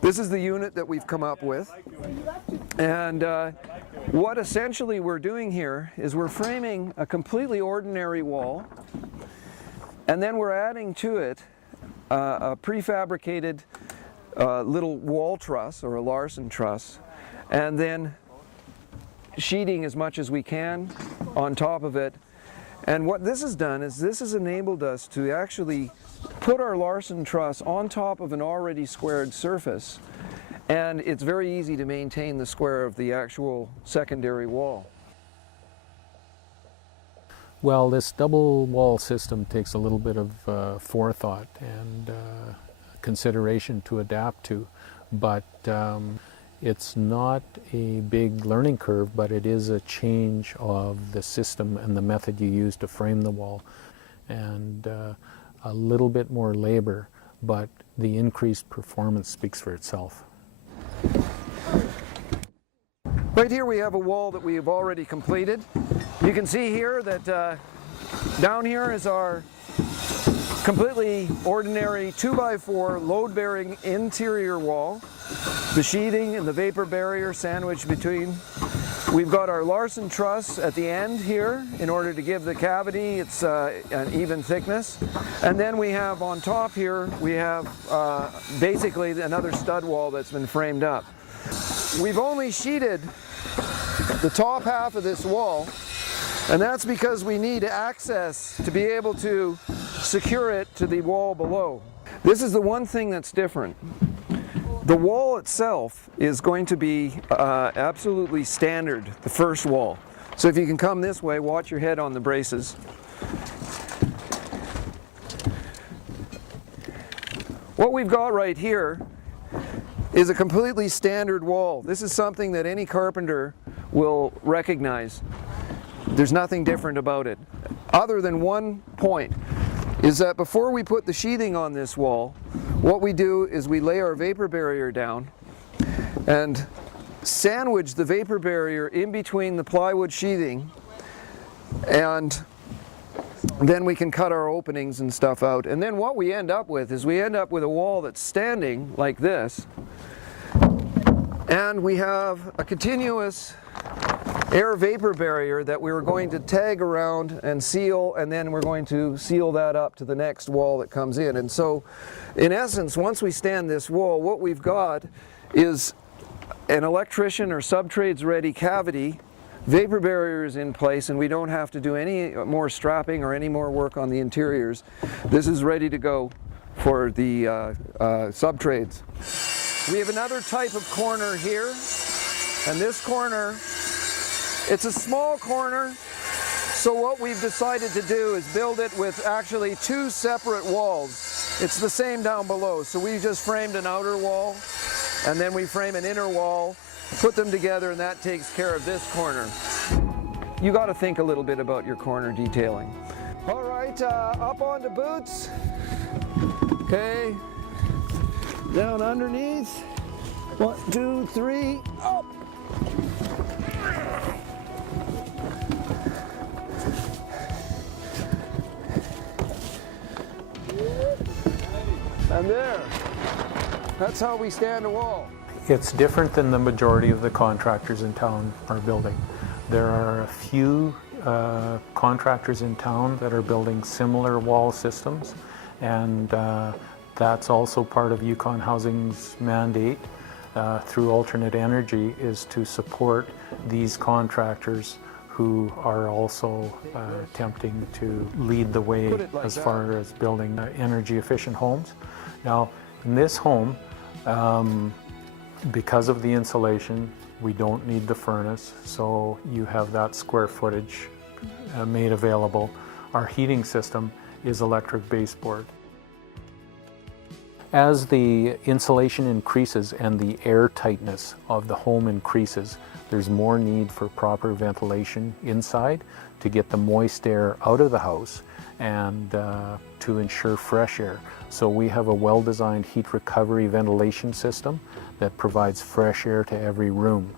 This is the unit that we've come up with, and what essentially we're doing here is we're framing a completely ordinary wall, and then we're adding to it a prefabricated little wall truss or a Larson truss, and then sheeting as much as we can on top of it. And what this has done is this has enabled us to actually put our Larson truss on top of an already squared surface, and it's very easy to maintain the square of the actual secondary wall. Well, this double wall system takes a little bit of forethought and consideration to adapt to, but it's not a big learning curve, but it is a change of the system and the method you use to frame the wall, and a little bit more labor, but the increased performance speaks for itself. Right here we have a wall that we have already completed. You can see here that down here is our completely ordinary 2x4 load-bearing interior wall. The sheeting and the vapor barrier sandwiched between. We've got our Larson truss at the end here in order to give the cavity its an even thickness. And then we have on top here, we have basically another stud wall that's been framed up. We've only sheeted the top half of this wall, and that's because we need access to be able to secure it to the wall below. This is the one thing that's different. The wall itself is going to be absolutely standard, the first wall. So if you can come this way, watch your head on the braces. What we've got right here is a completely standard wall. This is something that any carpenter will recognize. There's nothing different about it, other than one point, is that before we put the sheathing on this wall, what we do is we lay our vapor barrier down and sandwich the vapor barrier in between the plywood sheathing, and then we can cut our openings and stuff out. And then what we end up with is we end up with a wall that's standing like this, and we have a continuous air vapor barrier that we're going to tag around and seal, and then we're going to seal that up to the next wall that comes in. And so in essence, once we stand this wall, what we've got is an electrician or subtrades ready cavity, vapor barriers in place, and we don't have to do any more strapping or any more work on the interiors. This is ready to go for the subtrades. We have another type of corner here, and this corner, it's a small corner, so what we've decided to do is build it with actually two separate walls. It's the same down below, so we just framed an outer wall, and then we frame an inner wall, put them together, and that takes care of this corner. You got to think a little bit about your corner detailing. All right, up onto boots. Okay, down underneath. 1, 2, 3, up. And there. That's how we stand a wall. It's different than the majority of the contractors in town are building. There are a few contractors in town that are building similar wall systems, and that's also part of Yukon Housing's mandate through alternate energy, is to support these contractors who are also attempting to lead the way as far as building energy efficient homes. Now, in this home, because of the insulation, we don't need the furnace, so you have that square footage made available. Our heating system is electric baseboard. As the insulation increases and the air tightness of the home increases, there's more need for proper ventilation inside to get the moist air out of the house and to ensure fresh air. So we have a well-designed heat recovery ventilation system that provides fresh air to every room.